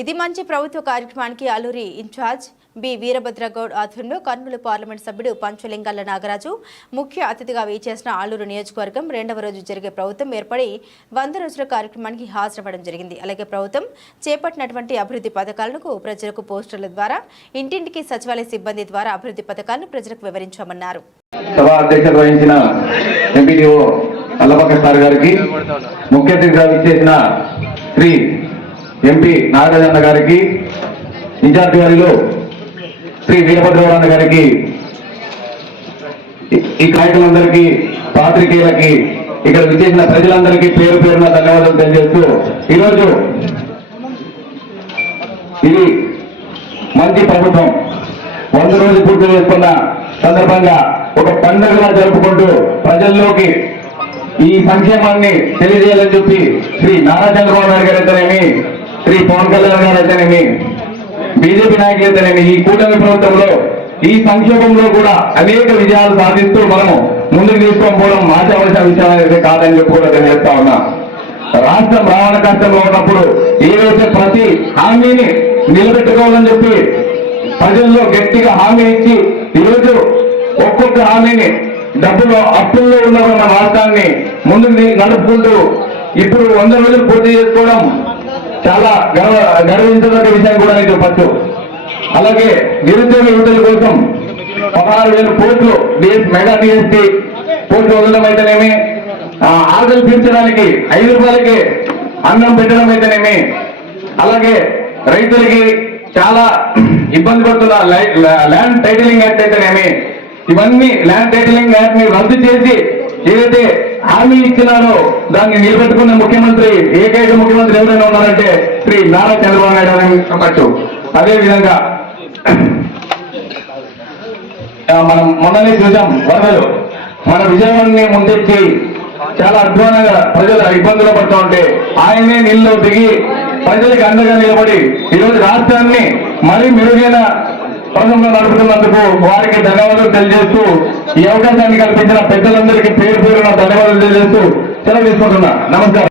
ఇది మంచి ప్రభుత్వ కార్యక్రమానికి అల్లూరి ఇన్ఛార్జ్ బి. వీరభద్రగౌడ్ ఆధ్వర్యంలో కర్నూలు పార్లమెంట్ సభ్యుడు పంచలింగాల నాగరాజు ముఖ్య అతిథిగా వీచేసిన ఆలూరు నియోజకవర్గం రెండవ రోజు జరిగే ప్రభుత్వం ఏర్పడి వంద రోజుల కార్యక్రమానికి హాజరవ్వడం జరిగింది. అలాగే ప్రభుత్వం చేపట్టినటువంటి అభివృద్ధి పథకాలను ప్రజలకు పోస్టర్ల ద్వారా ఇంటింటికి సచివాలయ సిబ్బంది ద్వారా అభివృద్ధి పథకాలను ప్రజలకు వివరించామన్నారు. అధ్యక్షత వహించిన ఎంపీడీఓ అల్లపక్క సార్ గారికి ముఖ్య అతిథిగా శ్రీ ఎంపీ నాగరాజన్న గారికి ఇన్ఛార్జ్ గారిలో శ్రీ వీరభద్రవరన్న గారికి ఈ- కార్యక్రమందరికీ పాత్రికేయులకి ఇక్కడ విచ్చేసిన ప్రజలందరికీ పేరు పేరున ధన్యవాదాలు తెలియజేస్తూ ఈరోజు ఇది మంచి ప్రభుత్వం. వంద రోజులు పూర్తి చేసుకున్న సందర్భంగా ఒక పండుగలా జరుపుకుంటూ ప్రజల్లోకి ఈ సంక్షేమాన్ని తెలియజేయాలని చెప్పి శ్రీ నారా చంద్రబాబు నాయుడు గారు శ్రీ పవన్ కళ్యాణ్ గారు అయితేనేమి బీజేపీ నాయకులు అయితేనేమి ఈ కూటమి ప్రభుత్వంలో ఈ సంక్షేమంలో కూడా అనేక విజయాలు సాధిస్తూ మనము ముందుకు తీసుకొని పోవడం మార్చవలసిన విషయం అనేది కాదని చెప్పి కూడా తెలియజేస్తా ఉన్నా. రాష్ట్రం రావణ కష్టంలో ఉన్నప్పుడు ఏదైతే ప్రతి హామీని నిలబెట్టుకోవాలని చెప్పి ప్రజల్లో గట్టిగా హామీ ఇచ్చి ఈరోజు ఒక్కొక్క హామీని డబ్బులో అప్పుల్లో ఉన్న మన రాష్ట్రాన్ని ముందుకు నడుపుకుంటూ ఇప్పుడు వంద రోజులు పూర్తి చేసుకోవడం చాలా గర్వ గర్వించదగ్గ విషయం కూడా నేను చెప్పచ్చు అలాగే నిరుద్యోగ యువతల కోసం పదహారు వేల కోట్లు మెగా డిఎస్టీ కోట్లు వదలడం అయితేనేమి ఆకలి తీర్చడానికి ఐదు రూపాయలకి అన్నం పెట్టడం అయితేనేమి అలాగే రైతులకి చాలా ఇబ్బంది పడుతున్న లై- ల్యాండ్ టైటిలింగ్ యాక్ట్ అయితేనేమి ఇవన్నీ ల్యాండ్ టైటిలింగ్ యాక్ట్ని రద్దు చేసి ఏదైతే హామీ ఇచ్చినారో దాన్ని నిలబెట్టుకున్న ముఖ్యమంత్రి ఏకైక ముఖ్యమంత్రి ఎవరైనా ఉన్నారంటే శ్రీ నారా చంద్రబాబు నాయుడు అని చెప్పచ్చు. అదే విధంగా మనం మొన్ననే చూసాం వరదలు. మన విజయవాడని ముందెచ్చి చాలా అధ్వానంగా ప్రజలు ఇబ్బందులు పడుతూ ఉంటే ఆయనే నీళ్ళు దిగి ప్రజలకు అండగా నిలబడి ఈరోజు రాష్ట్రాన్ని మరీ మెరుగైన పథంలో నడుపుతున్నందుకు వారికి ధన్యవాదాలు తెలియజేస్తూ ఈ అవకాశాన్ని కల్పించిన పెద్దలందరికీ తెలియజేస్తూ సెలవు తీసుకుంటున్నా నమస్కారం.